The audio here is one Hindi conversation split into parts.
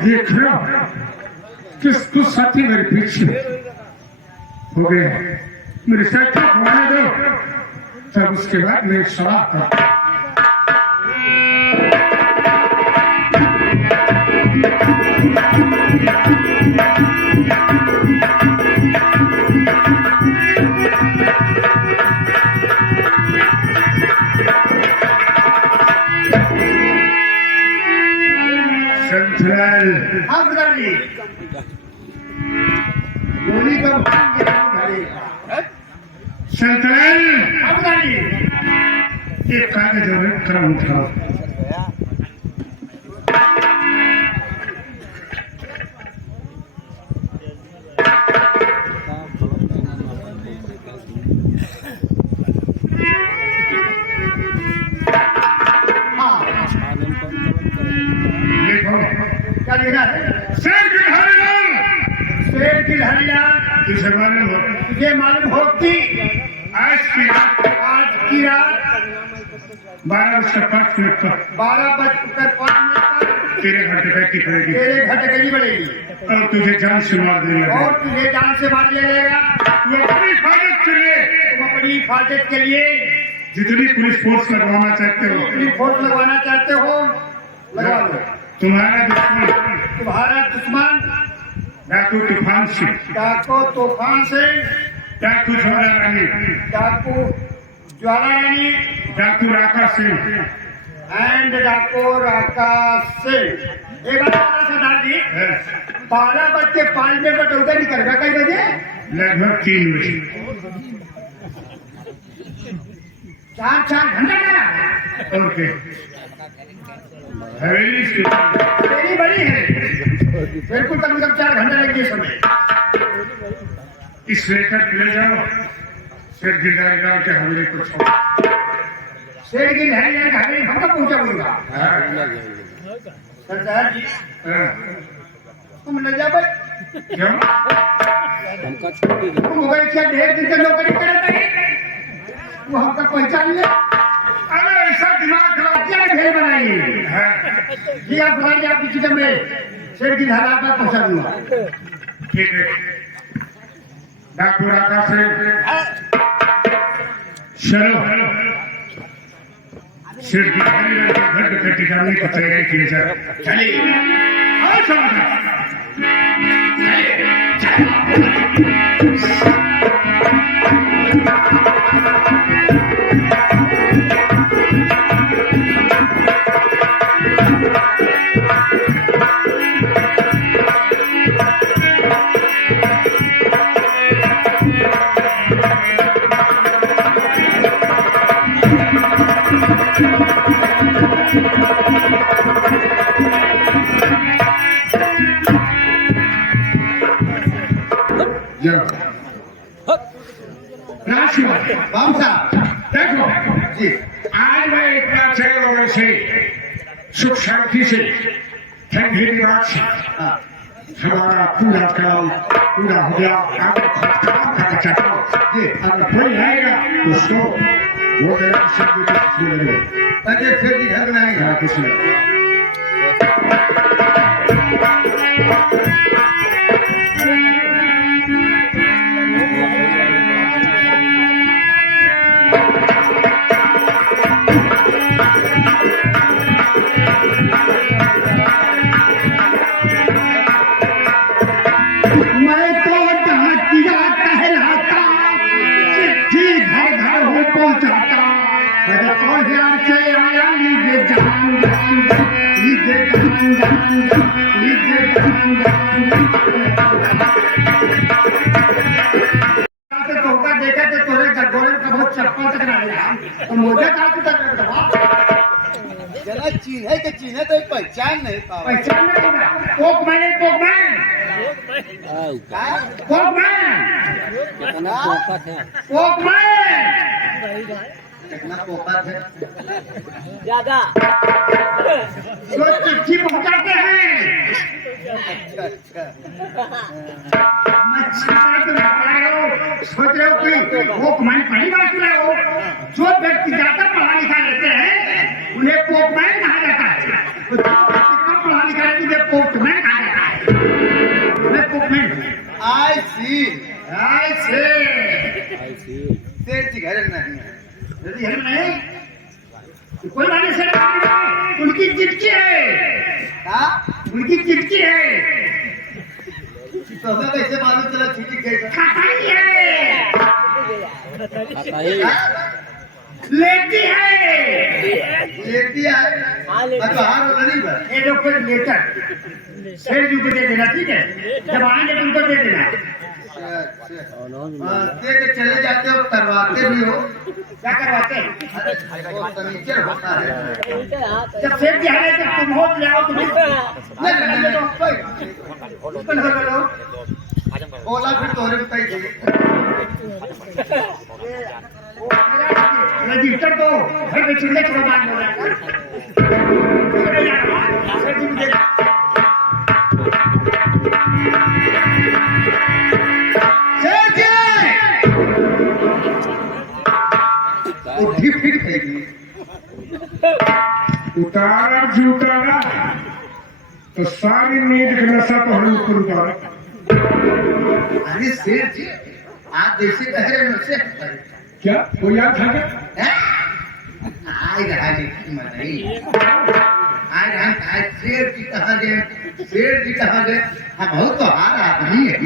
देख रहे हो किसको साथी मेरे पीछे हो गए मेरे साथ घुमाने दो तब उसके बाद मैं एक सलाह करता सेंट्रल सेंट्रल एक कागज और एक कलम उठाओ क्या लिखा है? शेर की हरियाण शेर की हरियाण तुझे मालूम हो तुझे मालूम हो कि आज की रात 12:05 पर 12:05 तेरे घर डकैती करेगी तेरे घर डकैती बढ़ेगी और तुझे जान से मार देगा और तुझे जान से मार दिया जाएगा। तू अपनी हिफाजत के लिए तुम अपनी हिफाजत के लिए जितनी पुलिस फोर्स लगवाना चाहते हो अपनी फोर्स लगवाना चाहते हो लगवा लो। तुम्हारा दुश्मन डाकू तूफान से डाकू ज्वाला रानी डाकू राका सिंह एंड डाकू राका सिंह। एक बात सरदार जी 12:05 बटौदा निकलेगा कई बजे? लगभग 3 बजे 4 घंटा का और क्या हवेली से तेरी बड़ी है बिल्कुल कम से कम 4 घंटे लगेंगे समय। इस लेकर ले जाओ शेर गिरदार गाँव के हवेली को छोड़ो शेर की लहर हवेली हम तक पहुंचाऊंगा। सरदार जी तुम न जा भाई क्यों तुम मोबाइल क्या ढेर दिन से नौकरी करते हैं वो हम तक पहचान ले। अरे ऐसा दिमाग खराब क्या ढेर बनाएंगे जी आप बताइए आपकी चीजों में शेर की धारा पर पहुंचा दूंगा। ठीक है डाकू राका से चलो शेर की घर डकैती करने की तैयारी की जाए चलिए आओ चलो देखो जी आज मैं इतना अच्छे लोगों से सुख शांति से ठंडी दिमाग से हमारा पूरा काम पूरा हो गया आपको काम करना चाहता हूँ अगर कोई आएगा तो उसको वो मेरा सब अजय फिर जी घर में आएगा कुछ नहीं पहुंचाता से आया लीजिए जान धोखा देखा तो तोरे गडोरे का बहुत चप्पल तक ना लिया तो मुझे कहा तू तक जरा चिन्ह के चिन्ह तो पहचान नहीं पावा पहचान नहीं होगा पोकमैन कितना पोपा है ज्यादा जो चिट्ठी पहुंचाते हैं सोच रहे हो कि पोकमैन पहली बार सुना हो जो व्यक्ति ज्यादा पढ़ा लिखा लेते हैं उन्हें पोकमैन कहा जाता है तो जो व्यक्ति कम पढ़ा लिखा है उन्हें पोस्टमैन कहा जाता है उन्हें पोकमैन आई सी ऐसे सेठ जी घर नहीं है यदि हम नहीं कोई बात नहीं उनकी चिट्ठी है हाँ उनकी चिट्ठी है तो हमें कैसे मालूम चला छुट्टी गई खटाई है लेती है लेती है अच्छा हाँ बोला नहीं बस ये लोग फिर लेटर शेर जी को दे देना ठीक है जब आएंगे तो उनको दे देना दे के चले जाते हो करवाते भी हो क्या करवाते हैं वो फर्नीचर होता है जब शेर जी आए जब तुम हो ले आओ तुम बोला फिर तोरे में कही गई रजिस्टर तो घर में चूल्हे के बाद हो रहा फिर कही गई उतारा उतारा तो सारी नींद का नशा तो हम ऊपर उतारा। अरे सेठ जी आप जैसे कह रहे हैं वैसे क्या कोई याद था क्या? आई रहा लेकिन नहीं आई रहा शेर जी कहाँ गए शेर जी कहाँ गए हम बहुत तो हार आदमी है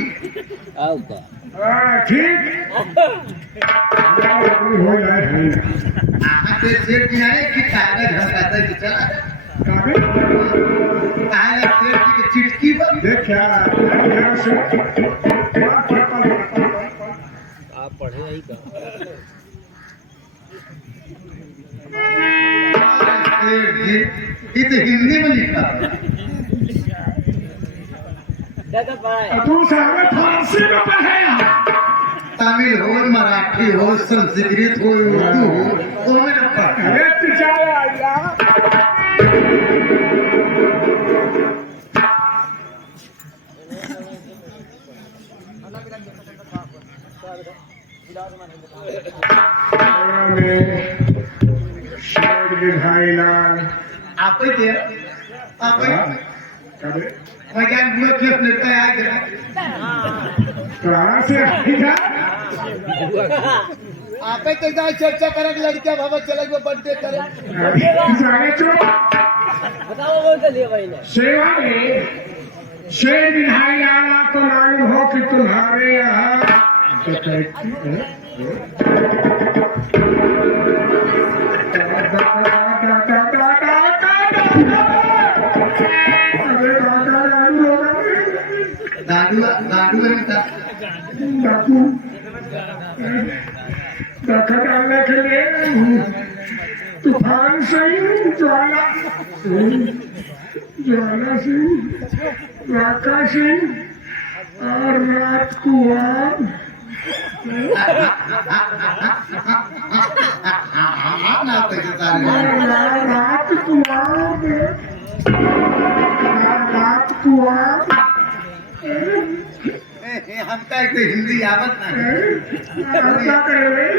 ठीक हो जाए आप शेर जी आए कि कागज हम कहते हैं कि चला कागज कागज शेर जी की चिटकी पर देख क्या ध्यान से आप पढ़े ही का शेर जी ये तो हिंदी में लिखा है ज्यादा पढ़ाए दूसरा में फारसी में पढ़े तमिल हो मराठी हो संस्कृत हो उर्दू हो वो में न पढ़ अरे तू जाया यार शेर दिखाई लाल आप ही दे आप ही कभी मजाक में क्यों लेता है आज कहाँ से आएगा आप ही कैसा चर्चा करें लड़कियां बाबा चले गए बर्थडे करें जाने चलो बताओ बोल के लिए भाई ने सेवा में शेर दिखाई आला तो मालूम हो कि तुम्हारे यहाँ दादू दादू है ना डाकू धक्का डालने के लिए तूफान सिंह ज्वाला सिंह राका सिंह और रात कुआर ना पैसे सारे रात कुआर हमका एक हिंदी आवत ना अब क्या करें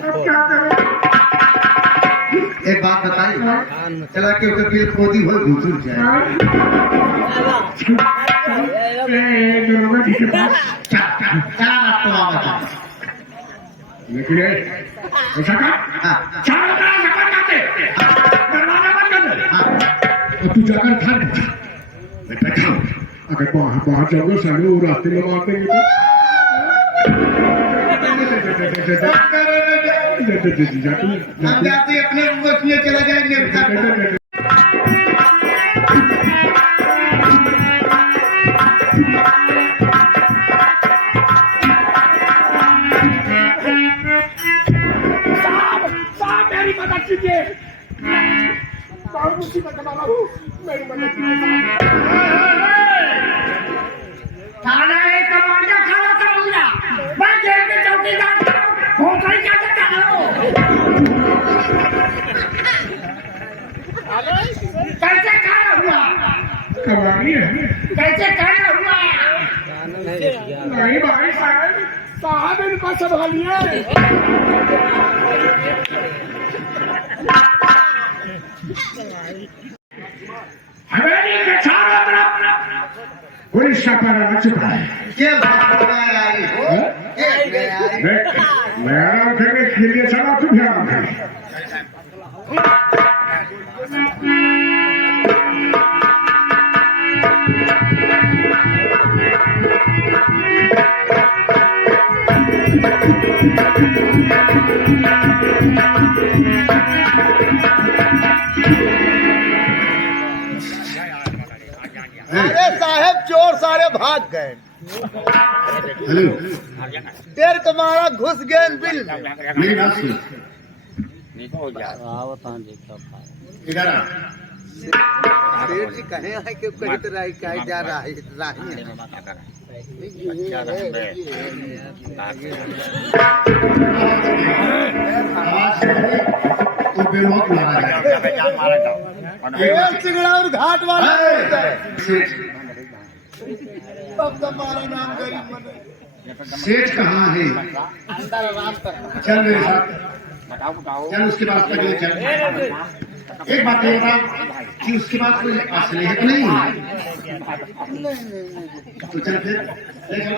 अब क्या करें एक बात बताइए चला के उसके बिल खोदी हो घुसुर जाए चला तो आवा लेकिन ऐसा का चार दरवाजा बंद कर दे तू जाकर था बैठा अगर बाहर जाओगे सारे वो रास्ते में मारते हम जाते अपने उसमें चला जाएंगे बहुत मुसीबत है बाबू, मेरी मदद कीजिए। थाना एक कमांडर खड़ा करूंगा, मैं जेल के चौकीदार हूँ, होटल क्या करता हूँ? कैसे खड़ा हुआ? कमानी है कैसे खड़ा हुआ? नहीं भाई साहब, साहब इनको संभालिए। हवेली के चारों तरफ पुलिस का पहरा लग चुका है। क्या बात आई हो? मैं आराम करने के लिए चला, तुम भी आराम कर। अरे साहब चोर सारे भाग गए। हेलो, देर तुम्हारा घुस गए बिल में। मेरी बात सुन, इधर आ। सेठ जी कहे हैं कि कहीं तो राही कहीं जा रहा है आवाज सुनिए, तो बेवकूफ लगा रहा चिगड़ा और घाट वाला है। अब तुम्हारा नाम गरीब बने। सेठ कहाँ है? अंदर आराम कर। चल मेरे साथ, चल उसके पास तक ले चल। एक बात ये बता कि उसके पास कोई असलियत नहीं है, तो चल फिर ले चल।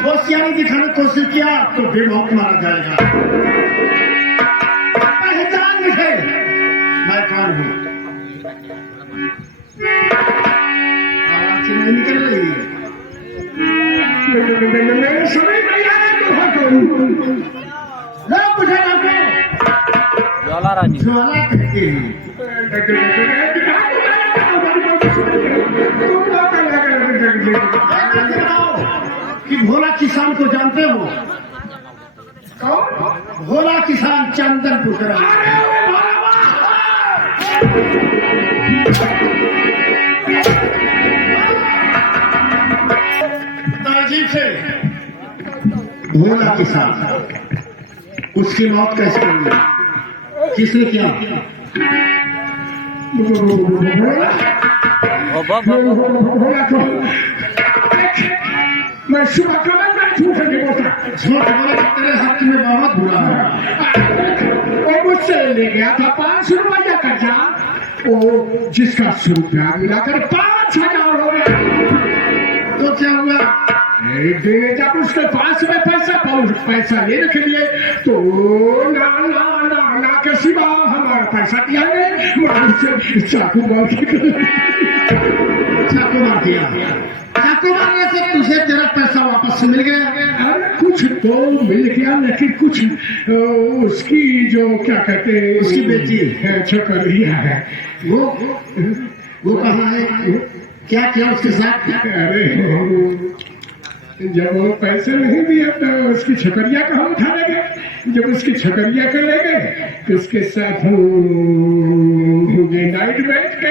होशियारी दिखाने की कोशिश किया तो बेवकूफ मारा जाएगा। पहचान मुझे, मैं कौन हूँ? आवाज से नहीं निकल रही है। मेरे समझ नहीं आ रहा तो लोग मुझे रखो ज्वाला राजी ज्वाला कहते हैं। बताओ कि भोला किसान को जानते हो? कौन? भोला किसान चंदनपुर का रहने वाला। अरे वो भोला वाला। अजीब से भोला किसान, उसकी मौत कैसे हुई? किसने किया? भोला को मैं सुबह कमल में झूठ नहीं बोलता। झूठ बोले तो तेरे हक में बहुत बुरा है। वो मुझसे ले गया था 500 रुपया कर्जा, वो जिसका 100 रुपया मिलाकर 5,000 हो गया। तो क्या हुआ? देने जब उसके पास में पैसा लेने के लिए तो ना ना ना ना के सिवा हमारा पैसा दिया नहीं, मुझसे चाकू मार के चाकू मार दिया। चाकू मारने से तुझे तेरा पैसा वापस मिल गया? अरे कुछ तो मिल गया, लेकिन कुछ उसकी जो क्या कहते हैं, उसकी बेटी है छोकरिया है, वो कहाँ है? क्या किया उसके साथ? अरे जब वो पैसे नहीं दिया तो उसकी छोकरिया को हम उठा ले गए। जब उसकी छोकरिया को ले गए तो उसके साथ ये नाइट बैठ के